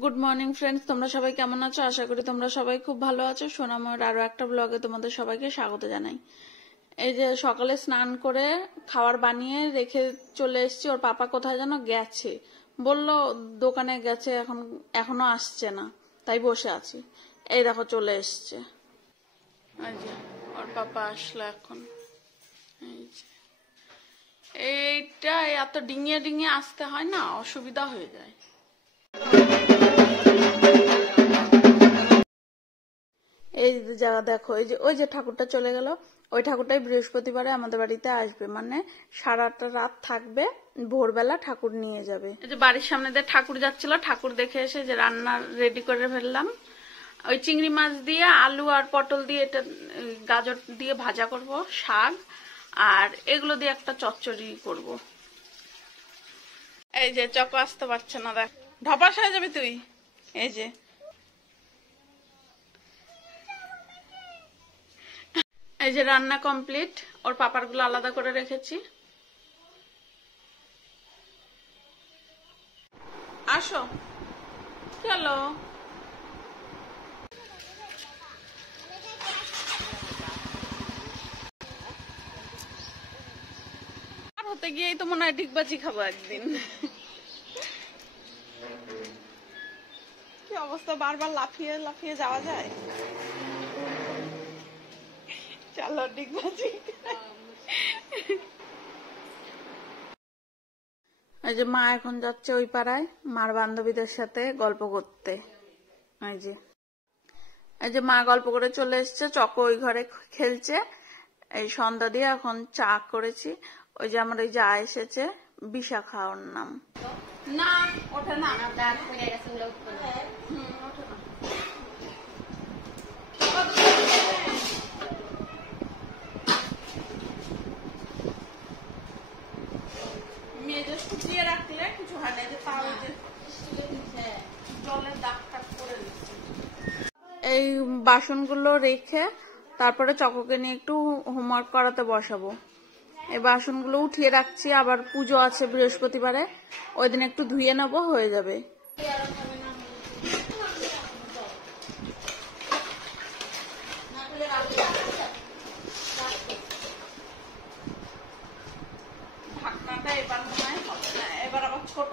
Good morning friends, তোমরা সবাই কেমন আছো? আশা করি তোমরা সবাই খুব ভালো আছো। সোনাময়ের আরো একটা ব্লগে তোমাদের সবাইকে স্বাগত জানাই। এই যে সকালে স্নান করে খাবার বানিয়ে রেখে চলে এসেছি। ওর পাপা কোথায় যেন গেছে, বললো দোকানে গেছে, এখনো আসছে না, তাই বসে আছি। এই দেখো চলে এসছে। এই যে ওর পাপা আসলো এখন। এই যে এইটা এত ডিঙিয়ে ডিঙিয়ে আসতে হয় না, অসুবিধা হয়ে যায়। এই জায়গা দেখো, ওই যে ঠাকুরটা চলে গেল, ওই ঠাকুরটাই বৃহস্পতিবারে আমাদের বাড়িতে আসবে, মানে সারাটা রাত থাকবে, ভোরবেলা ঠাকুর নিয়ে যাবে। এই যে বাড়ির সামনে দিয়ে ঠাকুর যাচ্ছিল, ঠাকুর দেখে এসে যে রান্না রেডি করে ফেললাম। ওই চিংড়ি মাছ দিয়ে আলু আর পটল দিয়ে, এটা গাজর দিয়ে ভাজা করব, শাক, আর এগুলো দিয়ে একটা চচ্চড়ি করব। এই যে চকো আসতে পারছে না, দেখ ধপাস হয়ে যাবি তুই। এই যে এই যে রান্না কমপ্লিট, ওর পাপার গুলো আলাদা করে রেখেছি। আসো, চলো। আর হতে গিয়েই তো মনে হয় ডিগবাজি খাবো একদিন। কি অবস্থা, বারবার লাফিয়ে লাফিয়ে যাওয়া যায়। চলো ডিগবাজি। এই যে মা এখন যাচ্ছে ওই পাড়ায় মার বান্ধবীদের সাথে গল্প করতে। এই যে মা গল্প করে চলে এসছে, চকো ওই ঘরে খেলছে। এই সন্ধ্যা দিয়ে এখন চা করেছি। ওই যে আমার ওই যা এসেছে, বিশাখা ওর নাম। না ওঠে না, মেয়েদের শুকিয়ে রাখলে কিছু হয় না, যে তাও জলের দাগ টাগ করে দিচ্ছে। এই বাসনগুলো রেখে তারপরে চকোকে নিয়ে একটু হোমওয়ার্ক করাতে বসাবো। এই বাসনগুলো উঠিয়ে রাখছি, আবার পুজো আছে বৃহস্পতিবারে, ওই দিন একটু ধুয়ে নেবো, হয়ে যাবে। ঢাকনাটা এবার মনে হয় হবে না, এবার আবার ছোট,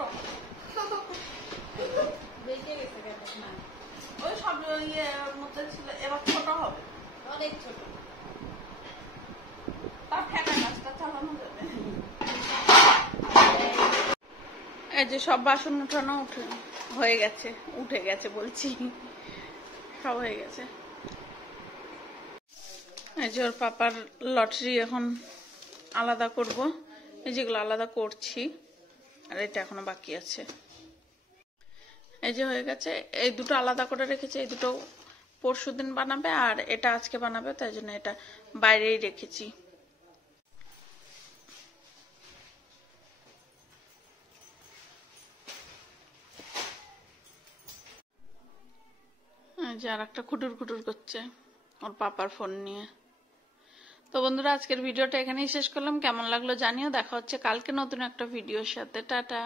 ওই সব ইয়ের মধ্যে ছিল, এবার ছোট হবে, অনেক ছোট। তার ফেঁকা গাছটা চালানো যাবে। এই যে সব বাসন উঠানো উঠে গেছে বলছি, সব হয়ে গেছে। এই যে ওর পাপার লটারি এখন আলাদা করব, এই যেগুলো আলাদা করছি, আর এটা এখনো বাকি আছে। এই যে হয়ে গেছে, এই দুটো আলাদা করে রেখেছি, এই দুটো পরশুদিন বানাবে আর এটা আজকে বানাবে, তাই জন্য এটা বাইরেই রেখেছি। যে আর একটা খুটুর খুটুর করছে ওর পাপার ফোন নিয়ে। তো বন্ধুরা, আজকের ভিডিওটা এখানেই শেষ করলাম। কেমন লাগলো জানিও। দেখা হচ্ছে কালকে নতুন একটা ভিডিওর সাথে। টাটা।